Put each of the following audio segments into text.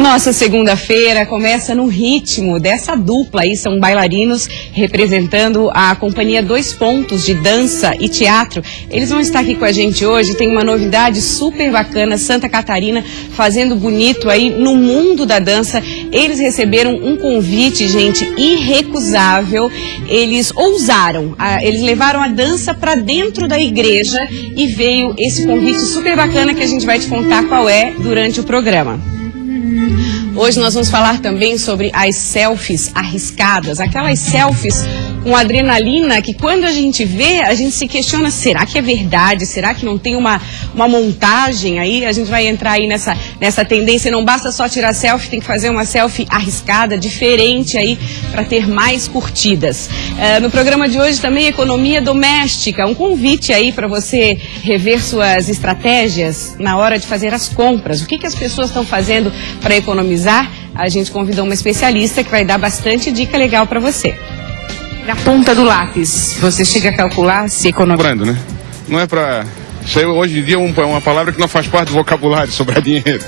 Nossa segunda-feira começa no ritmo dessa dupla aí, são bailarinos representando a companhia Dois Pontos de dança e teatro. Eles vão estar aqui com a gente hoje, tem uma novidade super bacana, Santa Catarina fazendo bonito aí no mundo da dança. Eles receberam um convite, gente, irrecusável, eles ousaram, eles levaram a dança para dentro da igreja e veio esse convite super bacana que a gente vai te contar qual é durante o programa. Hoje nós vamos falar também sobre as selfies arriscadas, aquelas selfies com adrenalina que quando a gente vê, a gente se questiona, será que é verdade? Será que não tem uma montagem aí? A gente vai entrar aí nessa tendência, não basta só tirar selfie, tem que fazer uma selfie arriscada, diferente aí, para ter mais curtidas. No programa de hoje também economia doméstica, um convite aí para você rever suas estratégias na hora de fazer as compras. O que as pessoas estão fazendo para economizar? A gente convidou uma especialista que vai dar bastante dica legal para você. Na ponta do lápis, você chega a calcular se economiza. Né? Não é para... Isso aí, hoje em dia é uma palavra que não faz parte do vocabulário, sobrar dinheiro.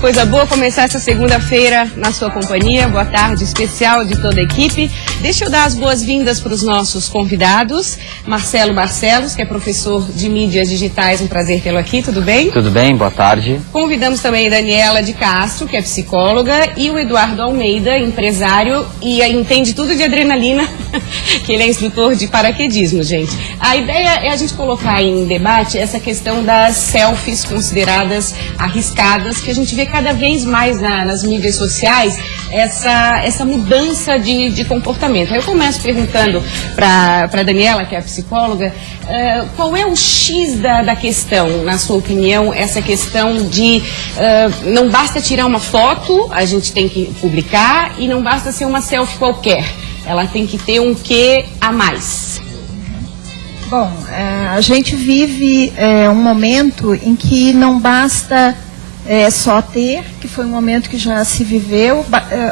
Coisa boa começar essa segunda-feira na sua companhia. Boa tarde especial de toda a equipe. Deixa eu dar as boas-vindas para os nossos convidados. Marcelo Barcelos, que é professor de mídias digitais, um prazer tê-lo aqui, tudo bem? Tudo bem, boa tarde. Convidamos também a Daniela de Castro, que é psicóloga, e o Eduardo Almeida, empresário e entende tudo de adrenalina, que ele é instrutor de paraquedismo, gente. A ideia é a gente colocar em debate essa questão das selfies consideradas arriscadas, que a gente vê cada vez mais nas mídias sociais, essa mudança de comportamento. Aí eu começo perguntando para a Daniela, que é a psicóloga, qual é o X da questão, na sua opinião, essa questão de não basta tirar uma foto, a gente tem que publicar, e não basta ser uma selfie qualquer, ela tem que ter um quê a mais. Bom, a gente vive um momento em que não basta só ter, que foi um momento que já se viveu,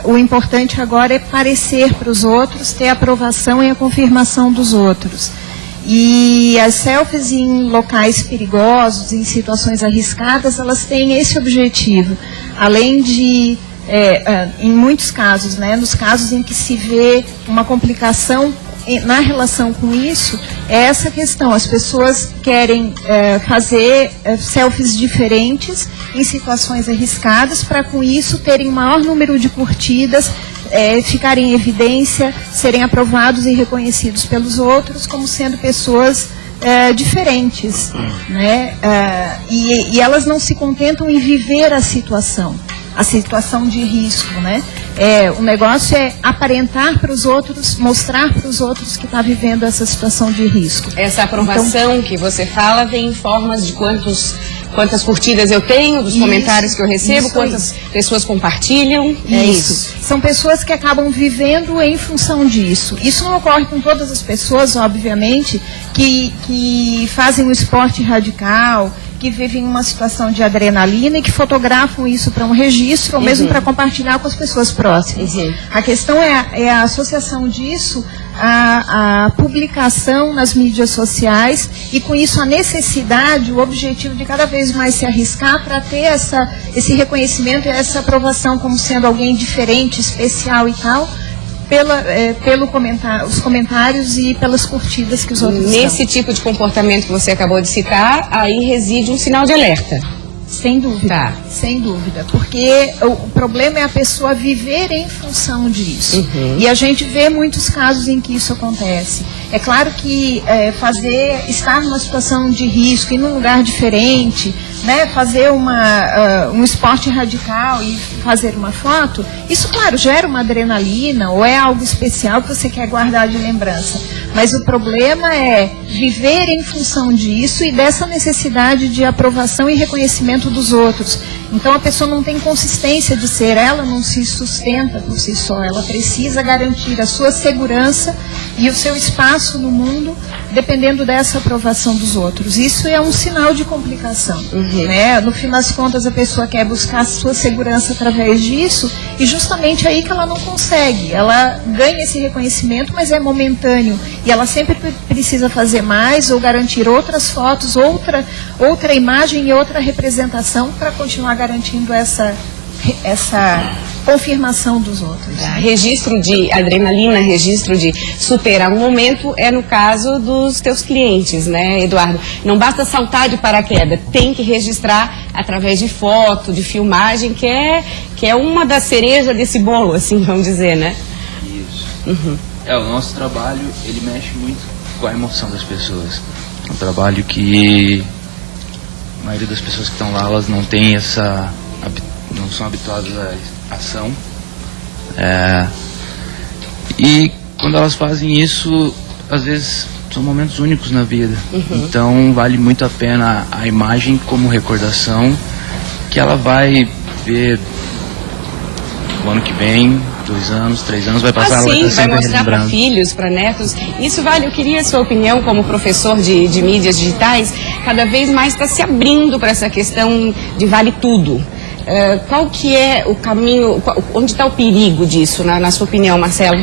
o importante agora é parecer para os outros, ter a aprovação e a confirmação dos outros. E as selfies em locais perigosos, em situações arriscadas, elas têm esse objetivo, além de, em muitos casos, né, nos casos em que se vê uma complicação na relação com isso, é essa questão. As pessoas querem fazer selfies diferentes em situações arriscadas para, com isso, terem maior número de curtidas, ficarem em evidência, serem aprovados e reconhecidos pelos outros como sendo pessoas diferentes, né? E elas não se contentam em viver a situação de risco, né? O negócio é aparentar para os outros, mostrar para os outros que está vivendo essa situação de risco. Essa aprovação que você fala vem em formas de quantas curtidas eu tenho, dos comentários que eu recebo, quantas pessoas compartilham. Isso. São pessoas que acabam vivendo em função disso. Isso não ocorre com todas as pessoas, obviamente, que fazem o esporte radical, que vivem uma situação de adrenalina e que fotografam isso para um registro ou mesmo para compartilhar com as pessoas próximas. A questão é a associação disso à publicação nas mídias sociais e, com isso, a necessidade, o objetivo de cada vez mais se arriscar para ter esse reconhecimento e essa aprovação como sendo alguém diferente, especial e tal, os comentários e pelas curtidas que os outros Nesse dão. tipo de comportamento que você acabou de citar, aí reside um sinal de alerta. Sem dúvida, Tá. Sem dúvida, porque o problema é a pessoa viver em função disso. E a gente vê muitos casos em que isso acontece. É claro que estar numa situação de risco, ir num lugar diferente, né, fazer um esporte radical e fazer uma foto, isso, claro, gera uma adrenalina ou é algo especial que você quer guardar de lembrança. Mas o problema é viver em função disso e dessa necessidade de aprovação e reconhecimento dos outros. Então a pessoa não tem consistência de ser, ela não se sustenta por si só, ela precisa garantir a sua segurança e o seu espaço no mundo dependendo dessa aprovação dos outros. Isso é um sinal de complicação. Né? No fim das contas, a pessoa quer buscar a sua segurança através disso e justamente aí que ela não consegue. Ela ganha esse reconhecimento, mas é momentâneo e ela sempre precisa fazer mais ou garantir outras fotos, outra imagem e outra representação para continuar garantindo essa confirmação dos outros. Registro de adrenalina, registro de superar um momento é no caso dos teus clientes, né, Eduardo? Não basta saltar de paraquedas, tem que registrar através de foto, de filmagem, que é uma das cerejas desse bolo, assim, vamos dizer, né? Isso. O nosso trabalho, ele mexe muito com a emoção das pessoas. É um trabalho que a maioria das pessoas que estão lá, elas não têm não são habituadas à ação. E quando elas fazem isso, às vezes são momentos únicos na vida. Então vale muito a pena a imagem como recordação que ela vai ver o ano que vem, 2 anos, 3 anos, vai passar, ela vai estar sempre mostrar para filhos, para netos. Isso vale, eu queria a sua opinião como professor de mídias digitais, cada vez mais está se abrindo para essa questão de vale tudo. Qual que é o caminho, onde está o perigo disso, na sua opinião, Marcelo?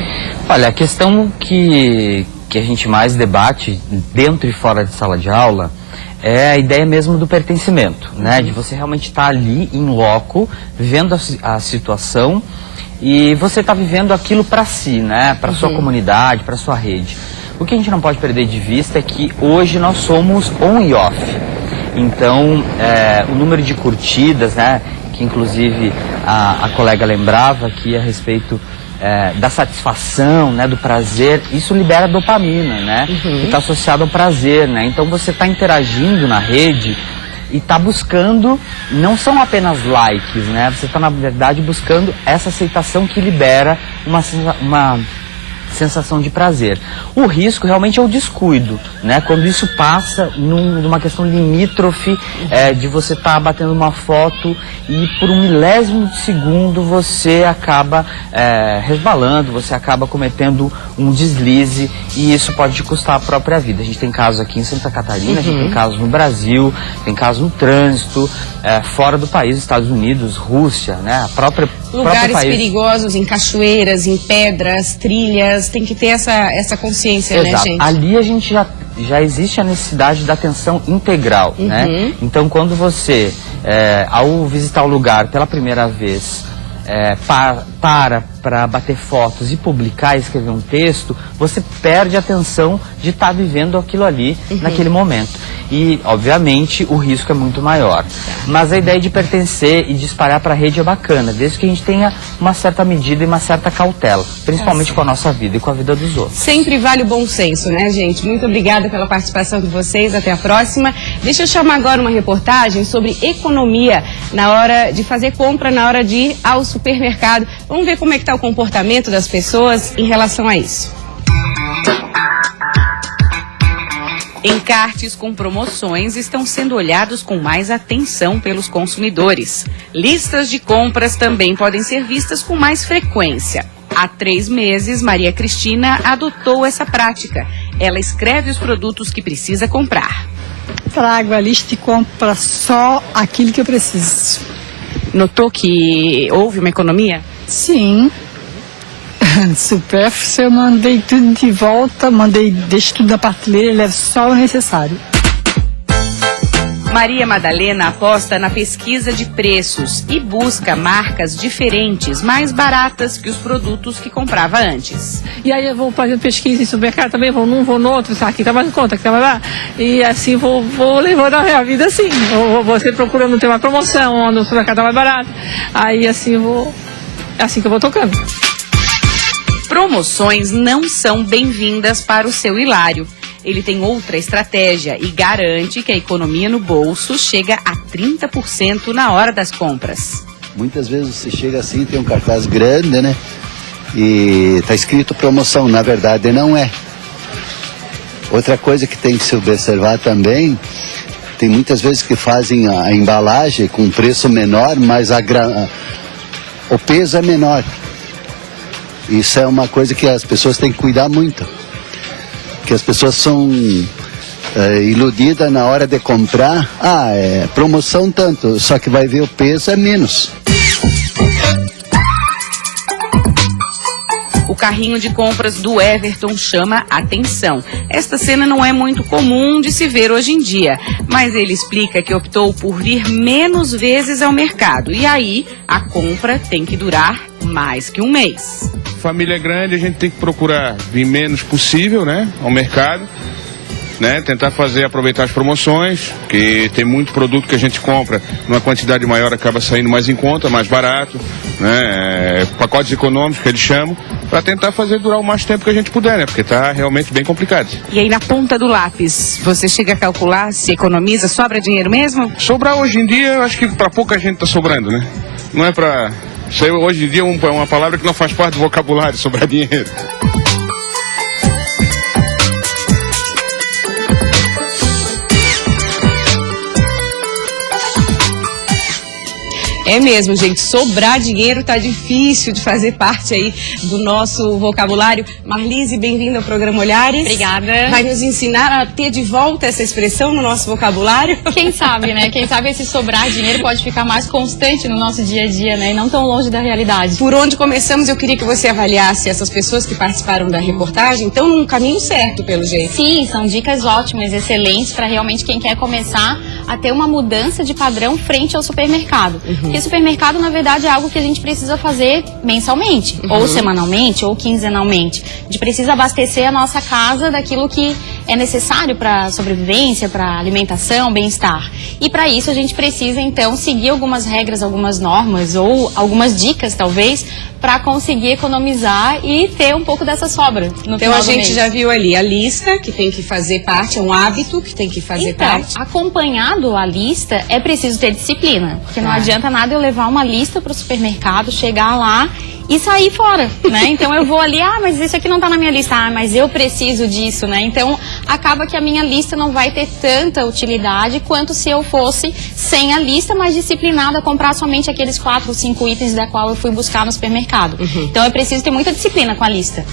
Olha, a questão que a gente mais debate dentro e fora de sala de aula é a ideia mesmo do pertencimento, né? De você realmente estar ali em loco, vivendo a situação e você está vivendo aquilo para si, né? Para sua comunidade, para sua rede. O que a gente não pode perder de vista é que hoje nós somos on e off. Então, o número de curtidas, né? Que inclusive a colega lembrava aqui a respeito da satisfação, né, do prazer, isso libera dopamina, né? E está associado ao prazer, né? Então você está interagindo na rede e está buscando, não são apenas likes, né? Você está, na verdade, buscando essa aceitação que libera uma sensação de prazer. O risco realmente é o descuido, né? Quando isso passa numa questão limítrofe de você estar batendo uma foto e por um milésimo de segundo você acaba resbalando, você acaba cometendo um deslize e isso pode te custar a própria vida. A gente tem casos aqui em Santa Catarina, a gente tem casos no Brasil, tem casos no trânsito, fora do país, Estados Unidos, Rússia, né? Lugares perigosos, em cachoeiras, em pedras, trilhas, tem que ter essa consciência, Exato. Né, gente? Ali a gente já existe a necessidade da atenção integral, né? Então, quando você, ao visitar o lugar pela primeira vez, para bater fotos e publicar e escrever um texto, você perde a atenção de estar vivendo aquilo ali naquele momento. E, obviamente, o risco é muito maior. Mas a ideia de pertencer e de espalhar para a rede é bacana, desde que a gente tenha uma certa medida e uma certa cautela, principalmente com a nossa vida e com a vida dos outros. Sempre vale o bom senso, né, gente? Muito obrigada pela participação de vocês, até a próxima. Deixa eu chamar agora uma reportagem sobre economia na hora de fazer compra, na hora de ir ao supermercado. Vamos ver como é que está o comportamento das pessoas em relação a isso. Encartes com promoções estão sendo olhados com mais atenção pelos consumidores. Listas de compras também podem ser vistas com mais frequência. Há 3 meses, Maria Cristina adotou essa prática. Ela escreve os produtos que precisa comprar. Trago a lista e compro só aquilo que eu preciso. Notou que houve uma economia? Sim. Supérfluo, eu mandei tudo de volta, deixo tudo na prateleira e levo só o necessário. Maria Madalena aposta na pesquisa de preços e busca marcas diferentes, mais baratas que os produtos que comprava antes. E aí eu vou fazendo pesquisa em supermercado também, não vou no outro, sabe? Aqui tá mais em conta, aqui tá mais lá. E assim vou levando a minha vida assim. Vou sempre procurando ter uma promoção, onde o supermercado tá mais barato. Aí assim é assim que eu vou tocando. Promoções não são bem-vindas para o seu Hilário. ele tem outra estratégia e garante que a economia no bolso chega a 30% na hora das compras. Muitas vezes você chega assim, tem um cartaz grande, né? E está escrito promoção, na verdade não é. Outra coisa que tem que se observar também, tem muitas vezes que fazem a embalagem com preço menor, mas o peso é menor. Isso é uma coisa que as pessoas têm que cuidar muito. Que as pessoas são iludidas na hora de comprar. É promoção tanto, só que vai ver o peso é menos. O carrinho de compras do Everton chama atenção. Esta cena não é muito comum de se ver hoje em dia, mas ele explica que optou por vir menos vezes ao mercado. E aí, a compra tem que durar mais que um mês. Família grande, a gente tem que procurar vir menos possível, né, ao mercado, né, tentar aproveitar as promoções, porque tem muito produto que a gente compra numa quantidade maior, acaba saindo mais em conta, mais barato, né, pacotes econômicos que eles chamam, para tentar fazer durar o mais tempo que a gente puder, né, porque está realmente bem complicado. E aí na ponta do lápis, você chega a calcular se economiza, sobra dinheiro mesmo? Sobrar hoje em dia, eu acho que para pouca gente está sobrando, né, não é para... Isso aí, hoje em dia é uma palavra que não faz parte do vocabulário, sobrar dinheiro. É mesmo, gente, sobrar dinheiro tá difícil de fazer parte aí do nosso vocabulário. Marlise, bem-vinda ao programa Olhares. Obrigada. Vai nos ensinar a ter de volta essa expressão no nosso vocabulário? Quem sabe, né? Quem sabe esse sobrar dinheiro pode ficar mais constante no nosso dia a dia, né? E não tão longe da realidade. Por onde começamos, eu queria que você avaliasse essas pessoas que participaram da reportagem. Estão num caminho certo, pelo jeito. Sim, são dicas ótimas, excelentes para realmente quem quer começar a ter uma mudança de padrão frente ao supermercado. Porque supermercado, na verdade, é algo que a gente precisa fazer mensalmente, ou semanalmente, ou quinzenalmente. A gente precisa abastecer a nossa casa daquilo que é necessário para sobrevivência, para alimentação, bem-estar. E para isso a gente precisa, então, seguir algumas regras, algumas normas, ou algumas dicas, talvez, para conseguir economizar e ter um pouco dessa sobra no Então final a do gente mês. já viu ali a lista que tem que fazer parte, é um hábito que tem que fazer Então, parte. acompanhado a lista, é preciso ter disciplina. Porque não adianta nada eu levar uma lista para o supermercado, chegar lá e sair fora, né? Então eu vou ali, mas isso aqui não tá na minha lista, mas eu preciso disso, né? Então acaba que a minha lista não vai ter tanta utilidade quanto se eu fosse sem a lista, mas disciplinada a comprar somente aqueles 4 ou 5 itens da qual eu fui buscar no supermercado. Então eu preciso ter muita disciplina com a lista.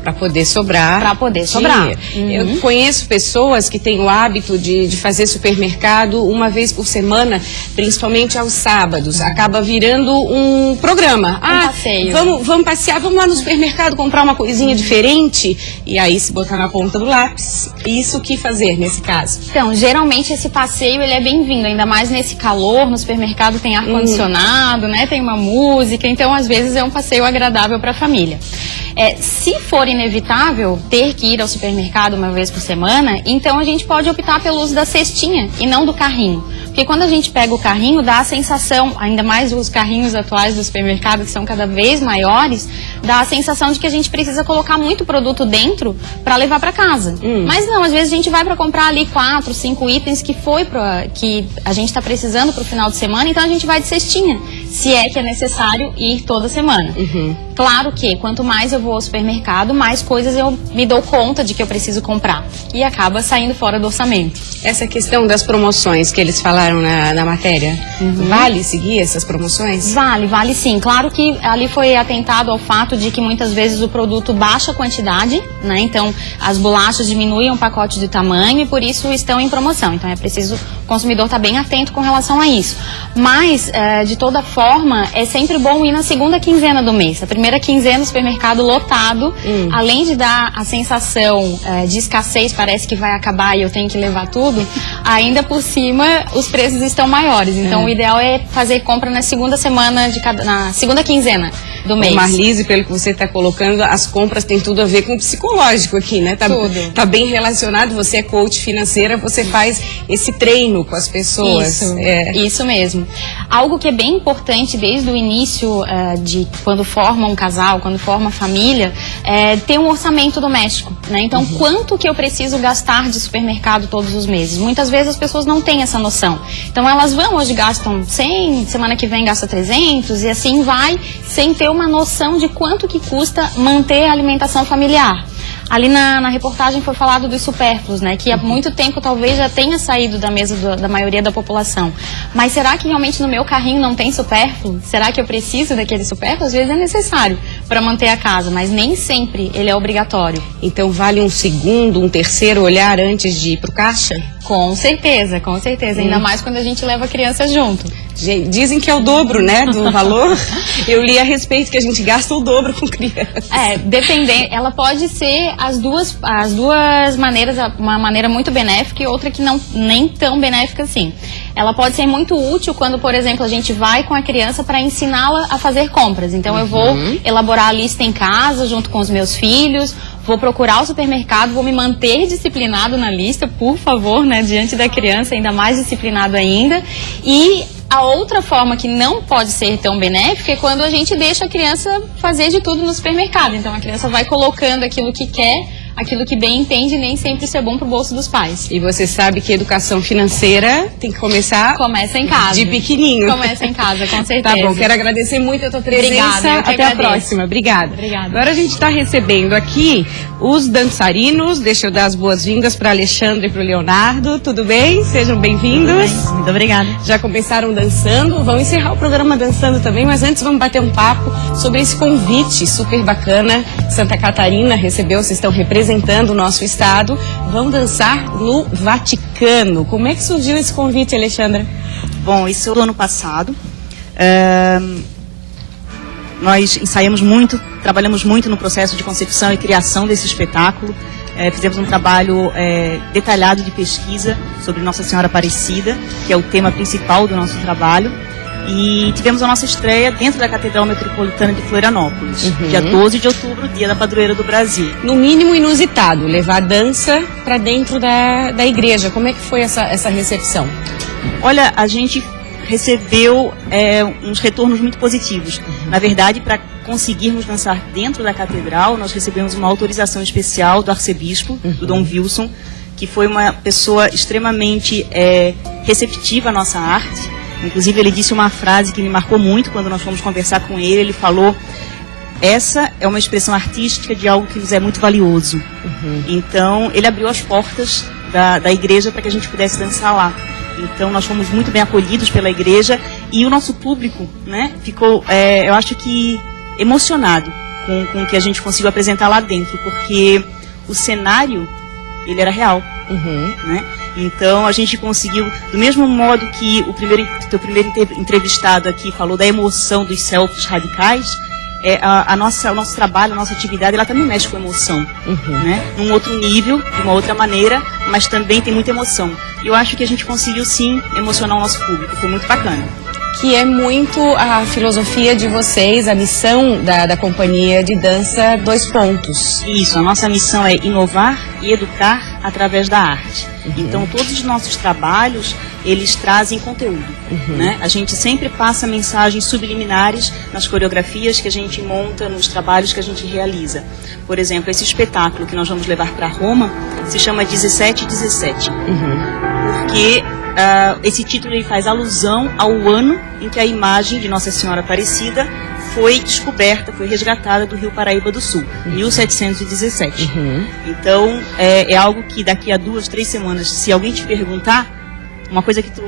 Para poder sobrar. Para poder sobrar. Eu conheço pessoas que têm o hábito de fazer supermercado uma vez por semana, principalmente aos sábados. Acaba virando um programa. Passeio. Vamos passear, vamos lá no supermercado comprar uma coisinha diferente. E aí se botar na ponta do lápis. Isso que fazer nesse caso? Então, geralmente esse passeio ele é bem-vindo, ainda mais nesse calor, no supermercado tem ar-condicionado, né? Tem uma música, então às vezes é um passeio agradável para a família. Se for inevitável ter que ir ao supermercado uma vez por semana, então a gente pode optar pelo uso da cestinha e não do carrinho. Porque quando a gente pega o carrinho, dá a sensação, ainda mais os carrinhos atuais do supermercado, que são cada vez maiores, dá a sensação de que a gente precisa colocar muito produto dentro para levar para casa. Mas não, às vezes a gente vai para comprar ali 4, 5 itens que a gente está precisando para o final de semana, então a gente vai de cestinha, se é que é necessário ir toda semana. Claro que quanto mais eu vou ao supermercado, mais coisas eu me dou conta de que eu preciso comprar. E acaba saindo fora do orçamento. Essa questão das promoções que eles falaram na matéria, vale seguir essas promoções? Vale sim. Claro que ali foi atentado ao fato de que muitas vezes o produto baixa a quantidade, né? Então as bolachas diminuem o pacote de tamanho e por isso estão em promoção. Então é preciso o consumidor estar bem atento com relação a isso. Mas, de toda forma, é sempre bom ir na segunda quinzena do mês. A primeira quinzena, o supermercado lotado, além de dar a sensação de escassez, parece que vai acabar e eu tenho que levar tudo, ainda por cima os preços estão maiores. Então o ideal é fazer compra na segunda semana na segunda quinzena do mês. Marlise, pelo que você está colocando, as compras têm tudo a ver com o psicológico aqui, né? Tudo. Tá bem relacionado, você é coach financeira, você faz esse treino com as pessoas. Isso mesmo. Algo que é bem importante desde o início de quando forma um casal, quando forma família, é ter um orçamento doméstico, né? Então, quanto que eu preciso gastar de supermercado todos os meses? Muitas vezes as pessoas não têm essa noção. Então, elas vão, hoje gastam 100, semana que vem gasta 300 e assim vai, sem ter uma noção de quanto que custa manter a alimentação familiar. Ali na reportagem foi falado dos supérfluos, né? Que há muito tempo talvez já tenha saído da mesa da maioria da população. Mas será que realmente no meu carrinho não tem supérfluo? Será que eu preciso daquele supérfluo? Às vezes é necessário para manter a casa, mas nem sempre ele é obrigatório. Então vale um segundo, um terceiro olhar antes de ir pro caixa? Com certeza, com certeza. Ainda mais quando a gente leva a criança junto. Dizem que é o dobro, né, do valor. Eu li a respeito que a gente gasta o dobro com criança. Dependendo. Ela pode ser as duas maneiras, uma maneira muito benéfica e outra que não nem tão benéfica assim. Ela pode ser muito útil quando, por exemplo, a gente vai com a criança para ensiná-la a fazer compras. Então eu vou elaborar a lista em casa junto com os meus filhos. Vou procurar o supermercado, vou me manter disciplinado na lista, por favor, né, diante da criança, ainda mais disciplinado ainda. E a outra forma que não pode ser tão benéfica é quando a gente deixa a criança fazer de tudo no supermercado. Então a criança vai colocando aquilo que quer, aquilo que bem entende, nem sempre isso é bom pro bolso dos pais. E você sabe que educação financeira tem que começar... Começa em casa. De pequenininho. Começa em casa, com certeza. Tá bom, quero agradecer muito a tua presença. Obrigada, até a próxima. Obrigada. Agora a gente está recebendo aqui os dançarinos. Deixa eu dar as boas-vindas para Alexandre e para o Leonardo. Tudo bem? Sejam bem-vindos. Muito obrigada. Já começaram dançando, vão encerrar o programa dançando também, mas antes vamos bater um papo sobre esse convite super bacana. Santa Catarina recebeu, vocês estão representando o nosso estado, vão dançar no Vaticano. Como é que surgiu esse convite, Alexandra? Bom, isso do ano passado. Nós ensaiamos muito, trabalhamos muito no processo de concepção e criação desse espetáculo. Fizemos um trabalho detalhado de pesquisa sobre Nossa Senhora Aparecida, que é o tema principal do nosso trabalho. E tivemos a nossa estreia dentro da Catedral Metropolitana de Florianópolis, dia 12 de outubro, dia da padroeira do Brasil. No mínimo inusitado, levar a dança para dentro da igreja. Como é que foi essa recepção? Olha, a gente recebeu uns retornos muito positivos. Na verdade, para conseguirmos dançar dentro da catedral, nós recebemos uma autorização especial do arcebispo, do Dom Wilson, que foi uma pessoa extremamente receptiva à nossa arte. Inclusive, ele disse uma frase que me marcou muito quando nós fomos conversar com ele. Ele falou: essa é uma expressão artística de algo que nos é muito valioso. Então, ele abriu as portas da igreja para que a gente pudesse dançar lá. Então, nós fomos muito bem acolhidos pela igreja e o nosso público, né, ficou, eu acho que, emocionado com o que a gente conseguiu apresentar lá dentro, porque o cenário, ele era real. Né? Então a gente conseguiu, do mesmo modo que o primeiro entrevistado aqui falou da emoção dos selfies radicais, o nosso trabalho, a nossa atividade, ela também mexe com emoção, né? Num outro nível, de uma outra maneira, mas também tem muita emoção. E eu acho que a gente conseguiu sim emocionar o nosso público, foi muito bacana. Que é muito a filosofia de vocês, a missão da companhia de dança Dois Pontos. Isso, a nossa missão é inovar e educar através da arte. Então, todos os nossos trabalhos, eles trazem conteúdo. Né? A gente sempre passa mensagens subliminares nas coreografias que a gente monta, nos trabalhos que a gente realiza. Por exemplo, esse espetáculo que nós vamos levar para Roma se chama 1717. Porque esse título ele faz alusão ao ano em que a imagem de Nossa Senhora Aparecida foi descoberta, foi resgatada do Rio Paraíba do Sul, 1717. Então, é algo que daqui a 2, 3 semanas, se alguém te perguntar, uma coisa que tu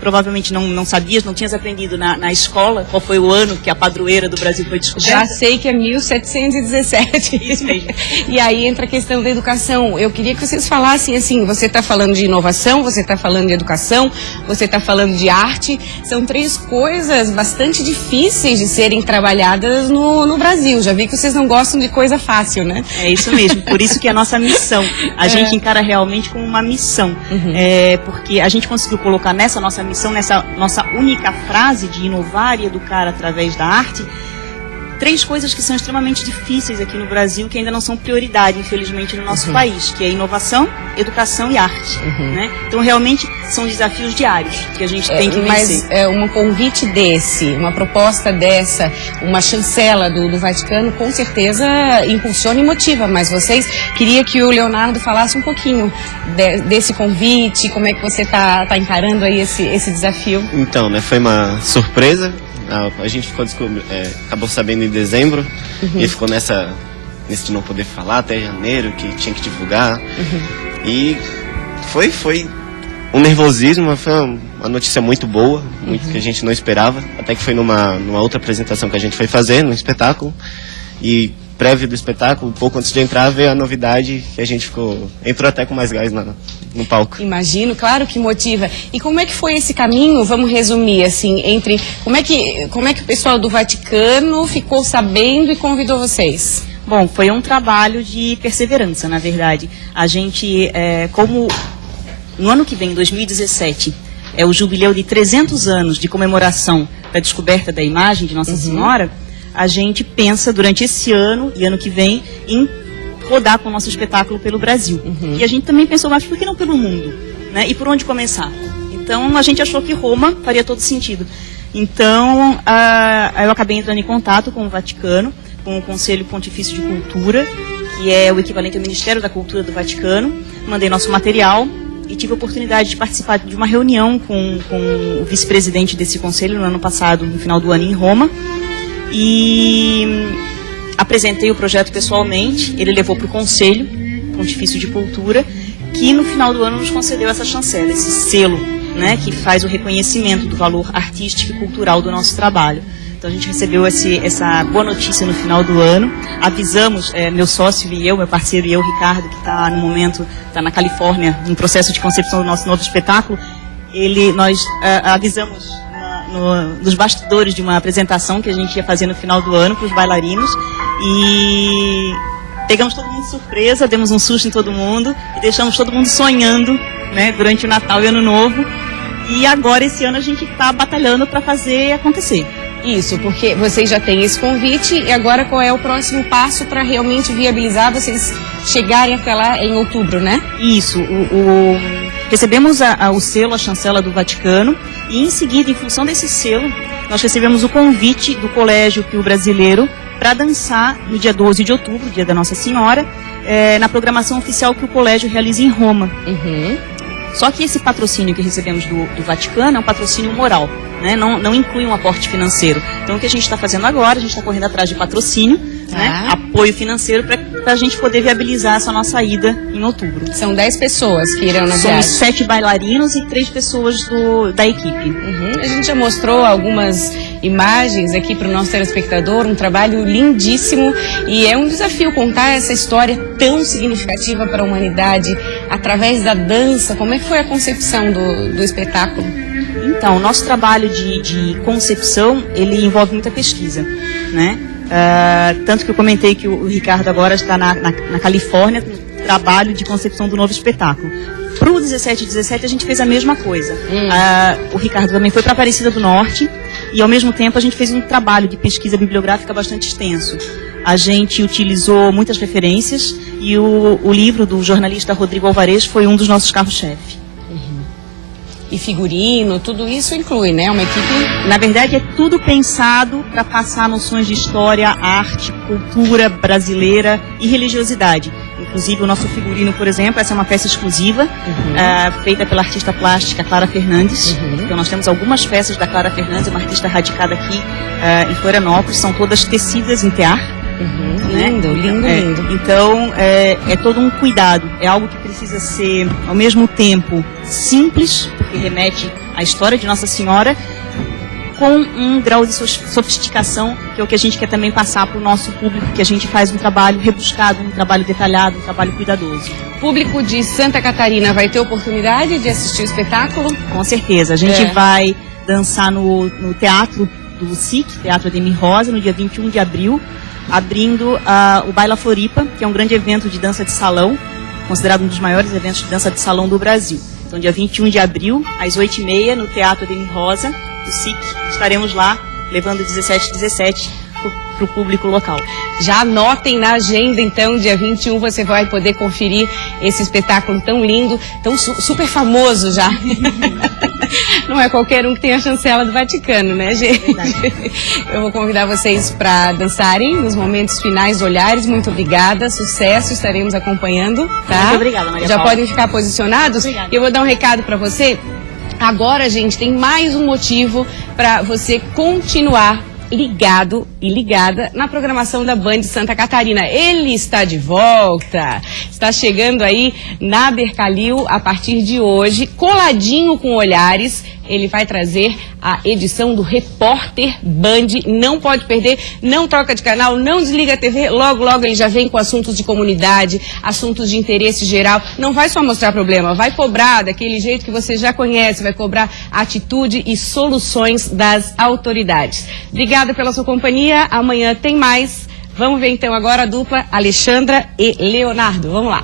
provavelmente não sabias, não tinhas aprendido na escola, qual foi o ano que a padroeira do Brasil foi descoberta? Já sei que é 1717. Isso mesmo. E aí entra a questão da educação. Eu queria que vocês falassem assim, você está falando de inovação, você está falando de educação, você está falando de arte. São 3 coisas bastante difíceis de serem trabalhadas no Brasil. Já vi que vocês não gostam de coisa fácil, né? É isso mesmo, por isso que é a nossa missão. A gente encara realmente como uma missão. Porque a gente conseguiu colocar nessa nossa missão, nessa nossa única frase de inovar e educar através da arte, 3 coisas que são extremamente difíceis aqui no Brasil, que ainda não são prioridade, infelizmente, no nosso país, que é inovação, educação e arte. Né? Então, realmente, são desafios diários que a gente tem que vencer. Mas um convite desse, uma proposta dessa, uma chancela do Vaticano, com certeza impulsiona e motiva, mas queria que o Leonardo falasse um pouquinho desse convite, como é que você está encarando aí esse desafio. Então, né, foi uma surpresa. A gente acabou sabendo em dezembro e ficou nesse de não poder falar até janeiro, que tinha que divulgar. E foi um nervosismo, mas foi uma notícia muito boa, que a gente não esperava. Até que foi numa outra apresentação que a gente foi fazer, num espetáculo. E prévio do espetáculo, pouco antes de entrar, veio a novidade que a gente entrou até com mais gás no palco. Imagino, claro que motiva. E como é que foi esse caminho? Vamos resumir, assim, como é que o pessoal do Vaticano ficou sabendo e convidou vocês? Bom, foi um trabalho de perseverança, na verdade. A gente, como no ano que vem, 2017, é o jubileu de 300 anos de comemoração da descoberta da imagem de Nossa Senhora, a gente pensa durante esse ano e ano que vem em rodar com o nosso espetáculo pelo Brasil. E a gente também pensou, mas por que não pelo mundo? Né? E por onde começar? Então a gente achou que Roma faria todo sentido. Então eu acabei entrando em contato com o Vaticano, com o Conselho Pontifício de Cultura, que é o equivalente ao Ministério da Cultura do Vaticano. Mandei nosso material e tive a oportunidade de participar de uma reunião com o vice-presidente desse conselho no ano passado, no final do ano, em Roma. E apresentei o projeto pessoalmente, ele levou para o Conselho Pontifício de Cultura, que no final do ano nos concedeu essa chancela, esse selo, né, que faz o reconhecimento do valor artístico e cultural do nosso trabalho. Então a gente recebeu essa boa notícia no final do ano, avisamos, meu sócio e eu, meu parceiro e eu, Ricardo, que está no momento, está na Califórnia, no processo de concepção do nosso novo espetáculo, nós avisamos nos bastidores de uma apresentação que a gente ia fazer no final do ano para os bailarinos e pegamos todo mundo de surpresa, demos um susto em todo mundo e deixamos todo mundo sonhando, né, durante o Natal e Ano Novo. E agora, esse ano, a gente está batalhando para fazer acontecer. Isso, porque vocês já têm esse convite e agora qual é o próximo passo para realmente viabilizar vocês chegarem até lá em outubro, né? Isso, recebemos o selo, a chancela do Vaticano e em seguida, em função desse selo, nós recebemos o convite do Colégio Pio Brasileiro para dançar no dia 12 de outubro, dia da Nossa Senhora, na programação oficial que o colégio realiza em Roma. Só que esse patrocínio que recebemos do Vaticano é um patrocínio moral, né? Não inclui um aporte financeiro. Então o que a gente está fazendo agora, a gente está correndo atrás de patrocínio, né? Apoio financeiro para a gente poder viabilizar essa nossa ida em outubro. São 10 pessoas que irão na viagem. Somos 7 bailarinos e 3 pessoas da equipe. A gente já mostrou algumas imagens aqui para o nosso telespectador, um trabalho lindíssimo e é um desafio contar essa história tão significativa para a humanidade através da dança. Como é que foi a concepção do espetáculo? Então, o nosso trabalho de concepção, ele envolve muita pesquisa, né? Tanto que eu comentei que o Ricardo agora está na Califórnia, no trabalho de concepção do novo espetáculo. Para o 17 e 17 a gente fez a mesma coisa. O Ricardo também foi para Aparecida do Norte e ao mesmo tempo a gente fez um trabalho de pesquisa bibliográfica bastante extenso. A gente utilizou muitas referências e o livro do jornalista Rodrigo Alvarez foi um dos nossos carros-chefe. E figurino, tudo isso inclui, né? Uma equipe... Na verdade, é tudo pensado para passar noções de história, arte, cultura brasileira e religiosidade. Inclusive, o nosso figurino, por exemplo, essa é uma peça exclusiva, feita pela artista plástica Clara Fernandes. Então, nós temos algumas peças da Clara Fernandes, uma artista radicada aqui em Florianópolis, são todas tecidas em tear. Né? Lindo, lindo. Então, é todo um cuidado. É algo que precisa ser, ao mesmo tempo, simples, porque remete à história de Nossa Senhora, com um grau de sofisticação, que é o que a gente quer também passar para o nosso público, que a gente faz um trabalho rebuscado, um trabalho detalhado, um trabalho cuidadoso. O público de Santa Catarina vai ter oportunidade de assistir o espetáculo? Com certeza. A gente vai dançar no Teatro do SIC, Teatro Ademir Rosa, no dia 21 de abril, abrindo o Baila Floripa, que é um grande evento de dança de salão, considerado um dos maiores eventos de dança de salão do Brasil. Então, dia 21 de abril, às 8h30, no Teatro Ademir Rosa, do SIC, estaremos lá, levando 17 e 17 para o público local. Já anotem na agenda, então, dia 21 você vai poder conferir esse espetáculo tão lindo, tão super famoso já. Não é qualquer um que tem a chancela do Vaticano, né, gente? Eu vou convidar vocês para dançarem nos momentos finais, Olhares. Muito obrigada, sucesso, estaremos acompanhando, tá? Muito obrigada, Maria Já Paula. podem ficar posicionados? Obrigada. Eu vou dar um recado para você. Agora, gente, tem mais um motivo para você continuar ligado e ligada na programação da Band Santa Catarina. Ele está de volta, está chegando aí na Bercalil a partir de hoje, coladinho com Olhares. Ele vai trazer a edição do Repórter Band. Não pode perder, não troca de canal, não desliga a TV. Logo, logo ele já vem com assuntos de comunidade, assuntos de interesse geral. Não vai só mostrar problema, vai cobrar daquele jeito que você já conhece, vai cobrar atitude e soluções das autoridades. Obrigada pela sua companhia. Amanhã tem mais. Vamos ver então agora a dupla Alexandra e Leonardo. Vamos lá.